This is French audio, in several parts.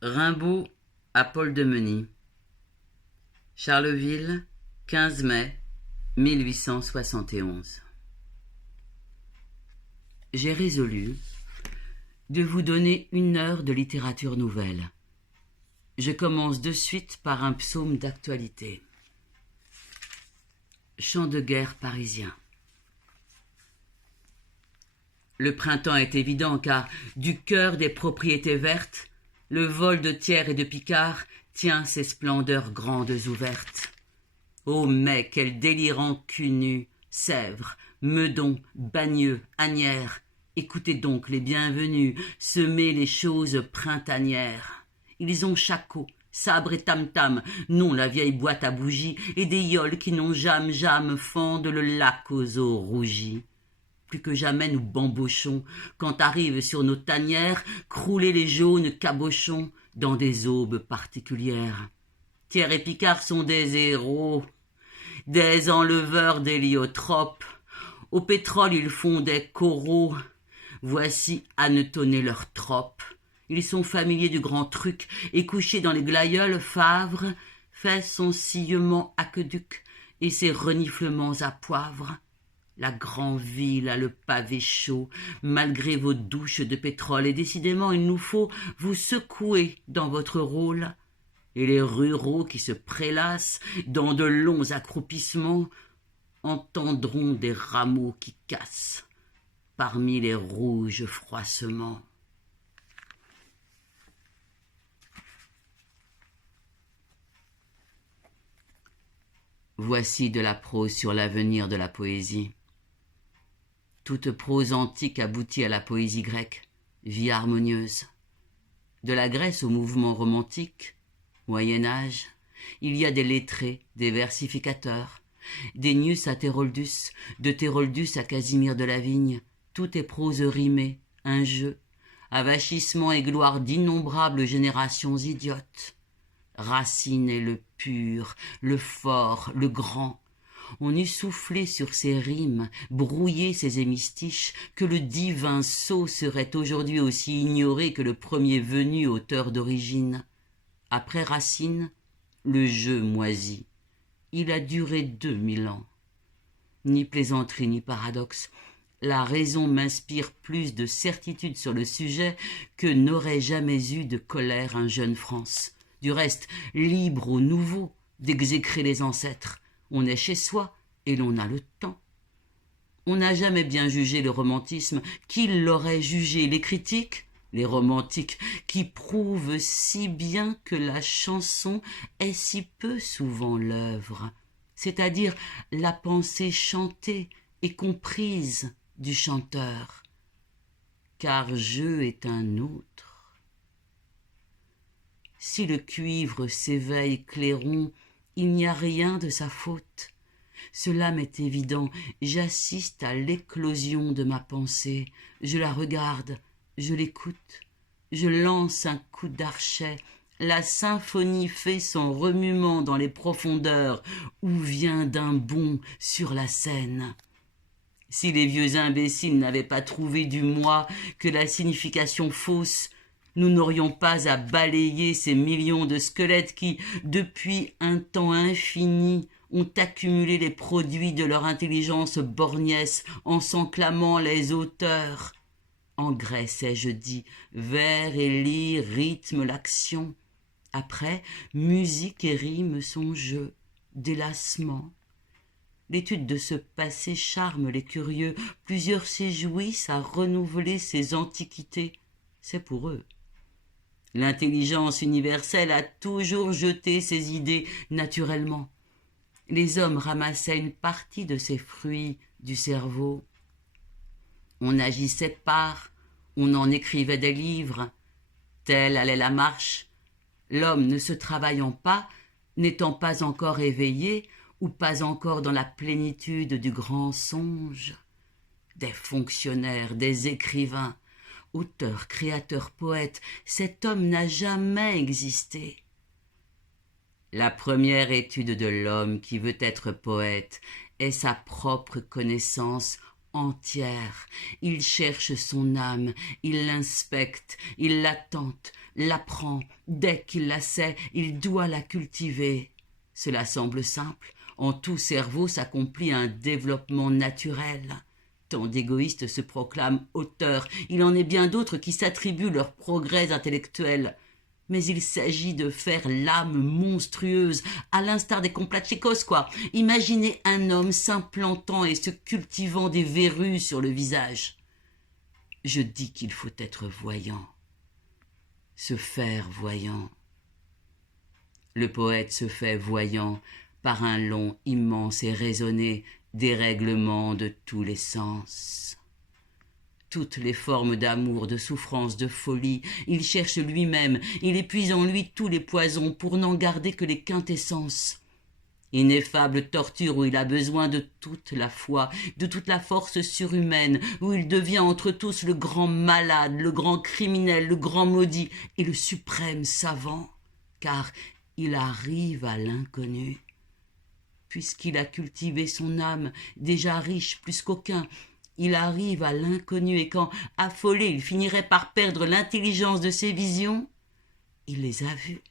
Rimbaud à Paul de Meny. Charleville, 15 mai 1871. J'ai résolu de vous donner 1 heure de littérature nouvelle. Je commence de suite par un psaume d'actualité. Chant de guerre parisien. Le printemps est évident car, du cœur des propriétés vertes, le vol de Thiers et de Picard tient ses splendeurs grandes ouvertes. Ô mai, quel délirant cul nu, Sèvres, Meudon, Bagneux, Asnières, écoutez donc les bienvenus, semer les choses printanières. Ils ont shako, sabre et tam-tam, non la vieille boîte à bougies, et des ioles qui n'ont jamais fendent le lac aux eaux rougies. Plus que jamais nous bambochons, quand arrivent sur nos tanières, crouler les jaunes cabochons dans des aubes particulières. Thiers et Picard sont des héros, des enleveurs d'héliotropes. Au pétrole ils font des coraux, voici hannetonner leurs tropes. Ils sont familiers du grand truc, et couchés dans les glaïeuls, Favre fait son sillement aqueduc et ses reniflements à poivre. La grande ville a le pavé chaud, malgré vos douches de pétrole, et décidément il nous faut vous secouer dans votre rôle. Et les ruraux qui se prélassent dans de longs accroupissements entendront des rameaux qui cassent parmi les rouges froissements. Voici de la prose sur l'avenir de la poésie. Toute prose antique aboutit à la poésie grecque, vie harmonieuse. De la Grèce au mouvement romantique, Moyen-Âge, il y a des lettrés, des versificateurs, d'Ennius à Théroldus, de Théroldus à Casimir de la Vigne, tout est prose rimée, un jeu, avachissement et gloire d'innombrables générations idiotes. Racine est le pur, le fort, le grand. On eût soufflé sur ses rimes, brouillé ses hémistiches, que le divin sot serait aujourd'hui aussi ignoré que le premier venu auteur d'origine. Après Racine, le jeu moisit. Il a duré 2000 ans. Ni plaisanterie ni paradoxe, la raison m'inspire plus de certitude sur le sujet que n'aurait jamais eu de colère un jeune France. Du reste, libre au nouveau d'exécrer les ancêtres. On est chez soi et l'on a le temps. On n'a jamais bien jugé le romantisme. Qui l'aurait jugé? Les critiques? Les romantiques, qui prouvent si bien que la chanson est si peu souvent l'œuvre, c'est-à-dire la pensée chantée et comprise du chanteur. Car jeu est un autre. Si le cuivre s'éveille clairon, il n'y a rien de sa faute. Cela m'est évident, j'assiste à l'éclosion de ma pensée, je la regarde, je l'écoute, je lance un coup d'archet, la symphonie fait son remuement dans les profondeurs, ou vient d'un bond sur la scène. Si les vieux imbéciles n'avaient pas trouvé du moi que la signification fausse, nous n'aurions pas à balayer ces millions de squelettes qui, depuis un temps infini, ont accumulé les produits de leur intelligence borgnesse en s'en clamant les auteurs. En Grèce, ai-je dit, vers et lyre rythment l'action. Après, musique et rime sont jeu, délassement. L'étude de ce passé charme les curieux. Plusieurs s'y jouissent à renouveler ces antiquités. C'est pour eux. L'intelligence universelle a toujours jeté ses idées naturellement. Les hommes ramassaient une partie de ces fruits du cerveau. On agissait par, on en écrivait des livres. Telle allait la marche. L'homme ne se travaillant pas, n'étant pas encore éveillé, ou pas encore dans la plénitude du grand songe. Des fonctionnaires, des écrivains, auteurs, créateurs, poètes, cet homme n'a jamais existé. La première étude de l'homme qui veut être poète est sa propre connaissance entière. Il cherche son âme, il l'inspecte, il la tente, l'apprend. Dès qu'il la sait, il doit la cultiver. Cela semble simple. En tout cerveau s'accomplit un développement naturel. Tant d'égoïstes se proclament auteurs. Il en est bien d'autres qui s'attribuent leurs progrès intellectuels. Mais il s'agit de faire l'âme monstrueuse, à l'instar des Complachicos, quoi. Imaginez un homme s'implantant et se cultivant des verrues sur le visage. Je dis qu'il faut être voyant, se faire voyant. Le poète se fait voyant par un long, immense et raisonné dérèglement de tous les sens. Toutes les formes d'amour, de souffrance, de folie, il cherche lui-même, il épuise en lui tous les poisons pour n'en garder que les quintessences. Ineffable torture où il a besoin de toute la foi, de toute la force surhumaine, où il devient entre tous le grand malade, le grand criminel, le grand maudit et le suprême savant, car il arrive à l'inconnu. Puisqu'il a cultivé son âme, déjà riche plus qu'aucun, il arrive à l'inconnu et quand, affolé, il finirait par perdre l'intelligence de ses visions, il les a vues.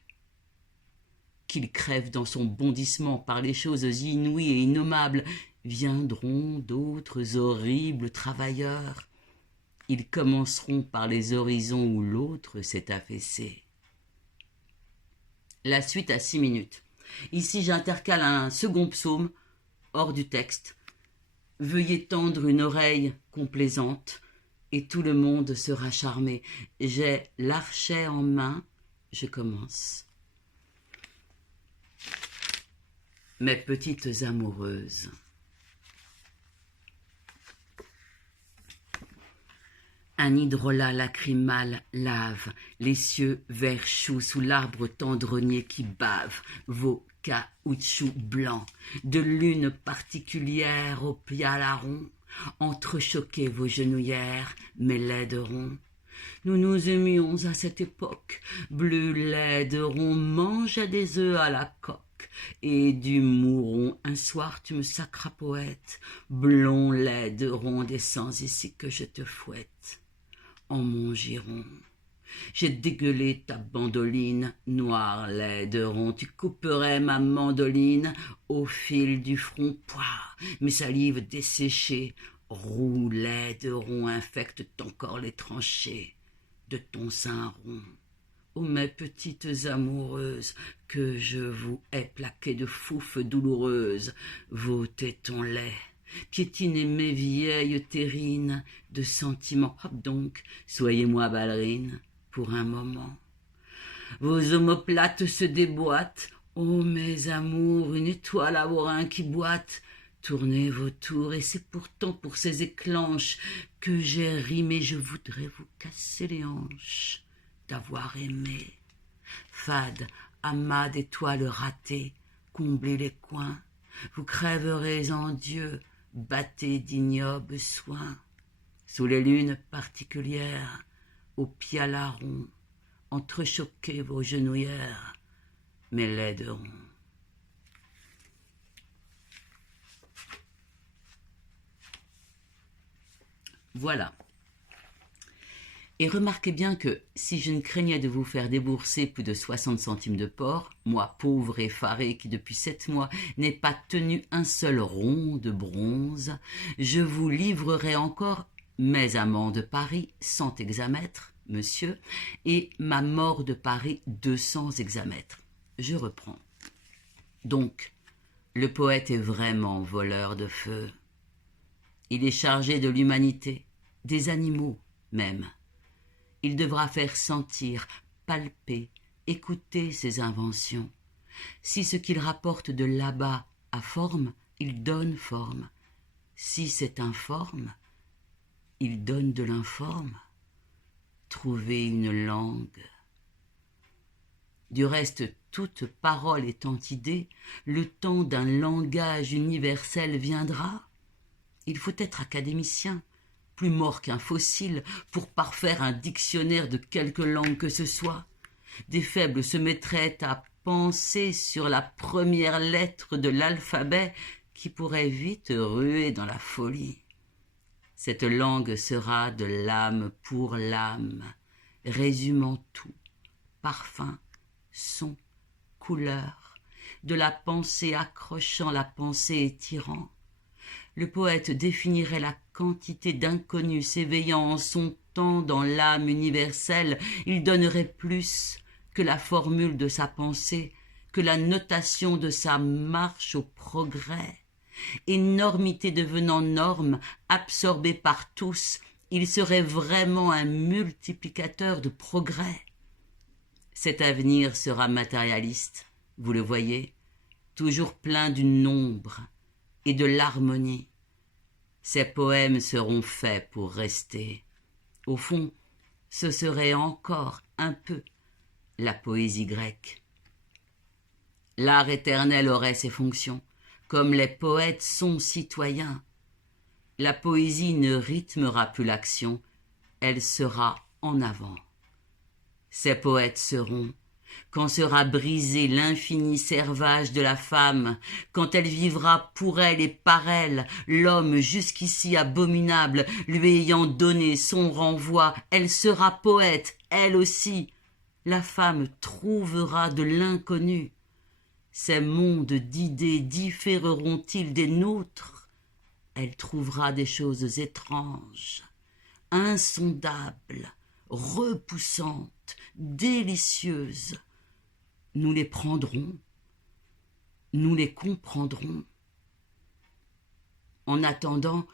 Qu'il crève dans son bondissement par les choses inouïes et innommables, viendront d'autres horribles travailleurs. Ils commenceront par les horizons où l'autre s'est affaissé. La suite à 6 minutes. Ici, j'intercale un second psaume, hors du texte. Veuillez tendre une oreille complaisante, et tout le monde sera charmé. J'ai l'archet en main, je commence. Mes petites amoureuses. Un hydrolat lacrymal lave les cieux verts choux sous l'arbre tendronnier qui bave vos caoutchoucs blancs de lune particulière au pialaron. Entrechoquez vos genouillères, mes laiderons. Nous nous aimions à cette époque. Bleu laideron mangeait des œufs à la coque. Et du mouron, un soir tu me sacras poète. Blond laideron, descends ici que je te fouette. En mon giron, j'ai dégueulé ta bandoline, noir laideron, tu couperais ma mandoline au fil du front, pouah, mes salives desséchées, roux laideron infectent encore les tranchées de ton sein rond. Ô mes petites amoureuses, que je vous ai plaquées de foufes douloureuses, vos tétons laids. Piétinez mes vieilles terrines de sentiments. Hop donc, soyez-moi ballerine pour un moment. Vos omoplates se déboîtent. Ô mes amours, une étoile à vos qui boite. Tournez vos tours, et c'est pourtant pour ces éclanches que j'ai rimé. Je voudrais vous casser les hanches d'avoir aimé. Fade, amas d'étoiles ratées, comblez les coins. Vous crèverez en Dieu, battez d'ignobles soins. Sous les lunes particulières, au pialaron, entrechoquez vos genouillères, mes laiderons. Voilà. Et remarquez bien que si je ne craignais de vous faire débourser plus de 60 centimes de porc, moi pauvre effaré qui depuis 7 mois n'ai pas tenu un seul rond de bronze, je vous livrerai encore mes amants de Paris 100 hexamètres, monsieur, et ma mort de Paris 200 hexamètres. Je reprends. Donc, le poète est vraiment voleur de feu. Il est chargé de l'humanité, des animaux même. Il devra faire sentir, palper, écouter ses inventions. Si ce qu'il rapporte de là-bas a forme, il donne forme. Si c'est informe, il donne de l'informe. Trouver une langue. Du reste, toute parole étant idée, le temps d'un langage universel viendra. Il faut être académicien, plus mort qu'un fossile, pour parfaire un dictionnaire de quelque langue que ce soit. Des faibles se mettraient à penser sur la première lettre de l'alphabet qui pourrait vite ruer dans la folie. Cette langue sera de l'âme pour l'âme, résumant tout, parfum, son, couleur, de la pensée accrochant la pensée étirant. Le poète définirait la quantité d'inconnus s'éveillant en son temps dans l'âme universelle. Il donnerait plus que la formule de sa pensée, que la notation de sa marche au progrès. Énormité devenant norme, absorbée par tous, il serait vraiment un multiplicateur de progrès. Cet avenir sera matérialiste, vous le voyez, toujours plein du nombre et de l'harmonie. Ces poèmes seront faits pour rester. Au fond, ce serait encore un peu la poésie grecque. L'art éternel aurait ses fonctions, comme les poètes sont citoyens. La poésie ne rythmera plus l'action, elle sera en avant. Ces poètes seront, quand sera brisé l'infini servage de la femme, quand elle vivra pour elle et par elle, l'homme jusqu'ici abominable, lui ayant donné son renvoi, elle sera poète, elle aussi. La femme trouvera de l'inconnu. Ces mondes d'idées différeront-ils des nôtres? Elle trouvera des choses étranges, insondables, repoussantes, délicieuses. Nous les prendrons, nous les comprendrons. En attendant,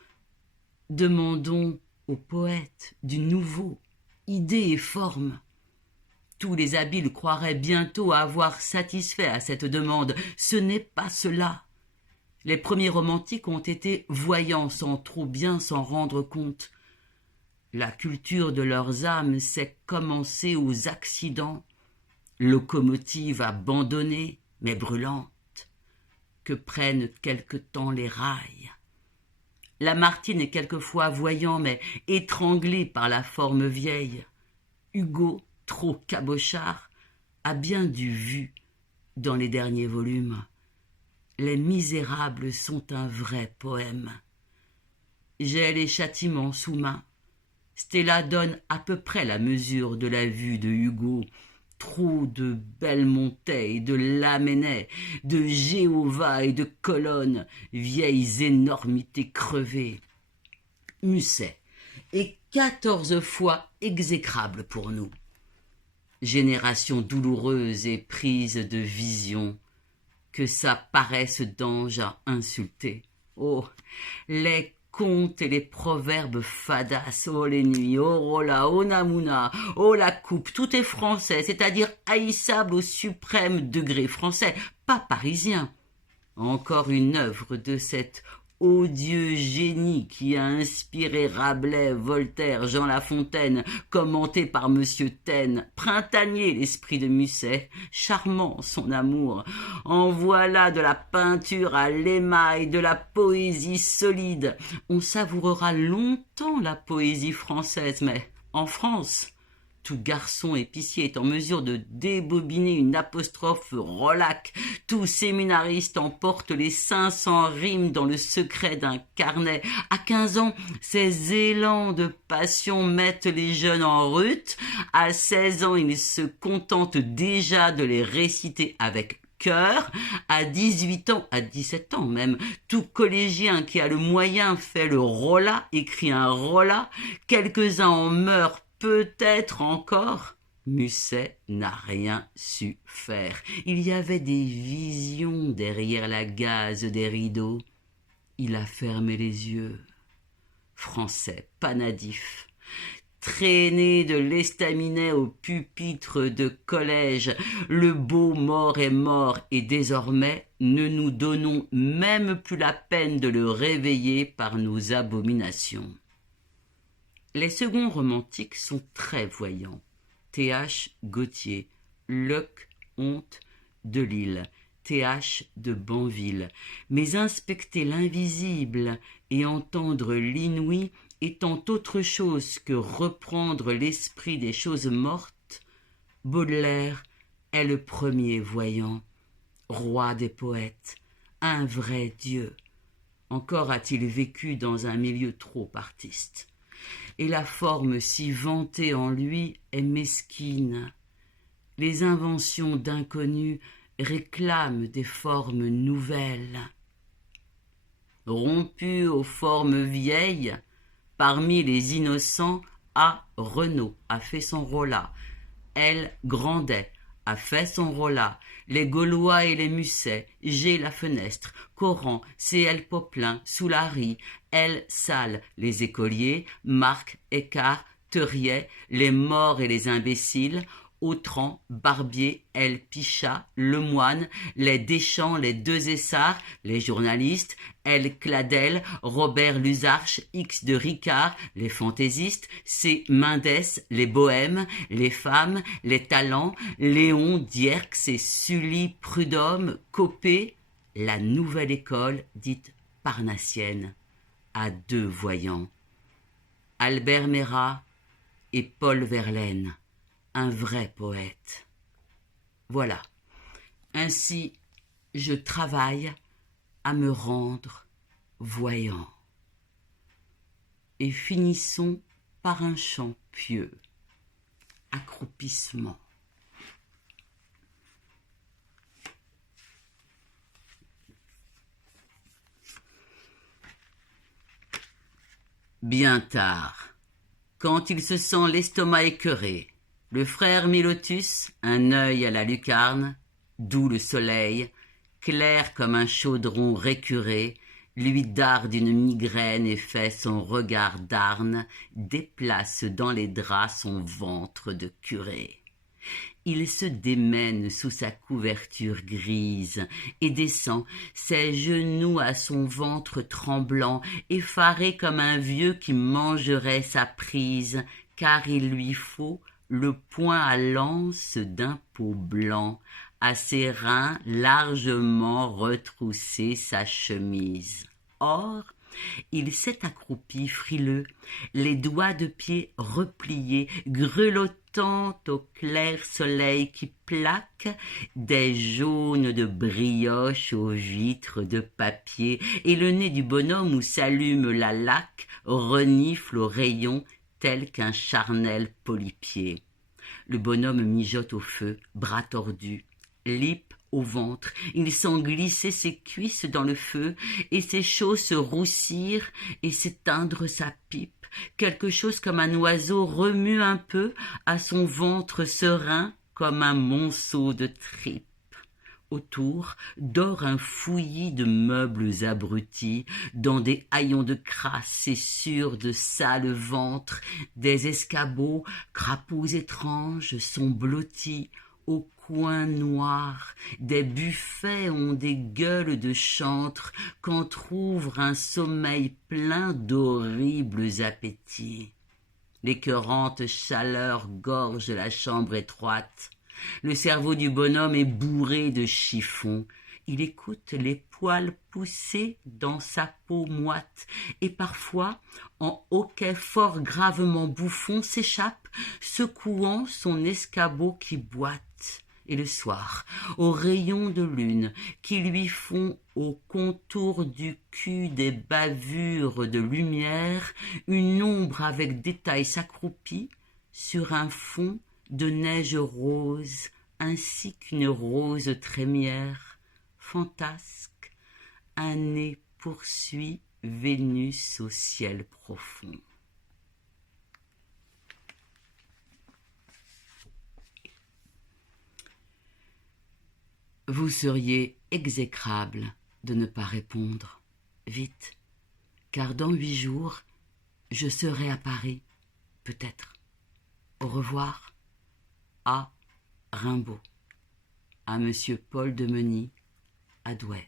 demandons aux poètes du nouveau, idées et formes. Tous les habiles croiraient bientôt avoir satisfait à cette demande. Ce n'est pas cela. Les premiers romantiques ont été voyants sans trop bien s'en rendre compte. La culture de leurs âmes s'est commencée aux accidents, locomotive abandonnée mais brûlante, que prennent quelque temps les rails. Lamartine est quelquefois voyant mais étranglé par la forme vieille. Hugo, trop cabochard, a bien du vu dans les derniers volumes. Les Misérables sont un vrai poème. J'ai les châtiments sous main. Stella donne à peu près la mesure de la vue de Hugo. Trop de Belmontet et de Lamennais, de Jéhovah et de Colonne, vieilles énormités crevées. Musset est 14 fois exécrable pour nous. Génération douloureuse et prise de vision, que sa paresse d'ange a insulté. Oh, les contes et les proverbes fadas, oh les nuits, oh Rolla, oh Namouna, oh la coupe, tout est français, c'est-à-dire haïssable au suprême degré français, pas parisien. Encore une œuvre de cet odieux génie qui a inspiré Rabelais, Voltaire, Jean Lafontaine, commenté par Monsieur Taine, printanier l'esprit de Musset, charmant son amour. En voilà de la peinture à l'émail, de la poésie solide. On savourera longtemps la poésie française, mais en France, tout garçon épicier est en mesure de débobiner une apostrophe Rollac. Tout séminariste emporte les 500 rimes dans le secret d'un carnet. À 15 ans, ces élans de passion mettent les jeunes en rut. À 16 ans, ils se contentent déjà de les réciter avec cœur. À 18 ans, à 17 ans même, tout collégien qui a le moyen fait le Rolla, écrit un Rolla. Quelques-uns en meurent peut-être encore. Musset n'a rien su faire. Il y avait des visions derrière la gaze des rideaux. Il a fermé les yeux. Français, panadif. Traîné de l'estaminet au pupitre de collège, le beau mort est mort et désormais ne nous donnons même plus la peine de le réveiller par nos abominations. Les seconds romantiques sont très voyants. Th. Gautier, Locke, Honte, Delille, Th. de Banville. Mais inspecter l'invisible et entendre l'inouï étant autre chose que reprendre l'esprit des choses mortes, Baudelaire est le premier voyant, roi des poètes, un vrai Dieu. Encore a-t-il vécu dans un milieu trop artiste. Et la forme si vantée en lui est mesquine. Les inventions d'inconnus réclament des formes nouvelles. Rompu aux formes vieilles, parmi les innocents, A. Renaud a fait son rôle-là. L. Grandet a fait son rôle-là. Les Gaulois et les Musset, G. La Fenestre, Coran, C.L. Poplin, Soulary, L. Salle, les écoliers, Marc, Écart, Theuriet, les morts et les imbéciles, Autran, Barbier, L. Pichat, Lemoine, les Deschamps, les Deux Essarts, les journalistes, L. Cladel, Robert Lusarche, X de Ricard, les fantaisistes, C. Mendès, les bohèmes, les femmes, les talents, Léon, Dierx et Sully, Prudhomme, Copé, la nouvelle école dite parnassienne, à deux voyants, Albert Merat et Paul Verlaine. Un vrai poète. Voilà. Ainsi, je travaille à me rendre voyant. Et finissons par un chant pieux. Accroupissement. Bien tard, quand il se sent l'estomac écœuré, le frère Milotus, un œil à la lucarne, d'où le soleil, clair comme un chaudron récuré, lui darde une migraine et fait son regard d'arne, déplace dans les draps son ventre de curé. Il se démène sous sa couverture grise et descend ses genoux à son ventre tremblant, effaré comme un vieux qui mangerait sa prise, car il lui faut le poing à lance d'un peau blanc, à ses reins largement retrousser sa chemise. Or, il s'est accroupi frileux, les doigts de pied repliés, grelottant au clair soleil qui plaque des jaunes de brioche aux vitres de papier, et le nez du bonhomme où s'allume la laque renifle aux rayons tel qu'un charnel polypier. Le bonhomme mijote au feu, bras tordus, lippe au ventre. Il sent glisser ses cuisses dans le feu et ses chauds se roussir et s'éteindre sa pipe. Quelque chose comme un oiseau remue un peu à son ventre serein comme un monceau de tripes. Autour dort un fouillis de meubles abrutis, dans des haillons de crasse et sur de sales ventres, des escabeaux, crapauds étranges sont blottis, au coin noir, des buffets ont des gueules de chantre, qu'entr'ouvre un sommeil plein d'horribles appétits. L'écœurante chaleur gorge la chambre étroite. Le cerveau du bonhomme est bourré de chiffons. Il écoute les poils pousser dans sa peau moite et parfois, en hoquet fort gravement bouffon, s'échappe, secouant son escabeau qui boite. Et le soir, aux rayons de lune qui lui font au contour du cul des bavures de lumière, une ombre avec détail s'accroupit sur un fond de neige rose, ainsi qu'une rose trémière, fantasque, un nez poursuit Vénus au ciel profond. Vous seriez exécrable de ne pas répondre. Vite, car dans 8 jours, je serai à Paris, peut-être. Au revoir. A. Rimbaud. À Monsieur Paul de Meny, à Douai.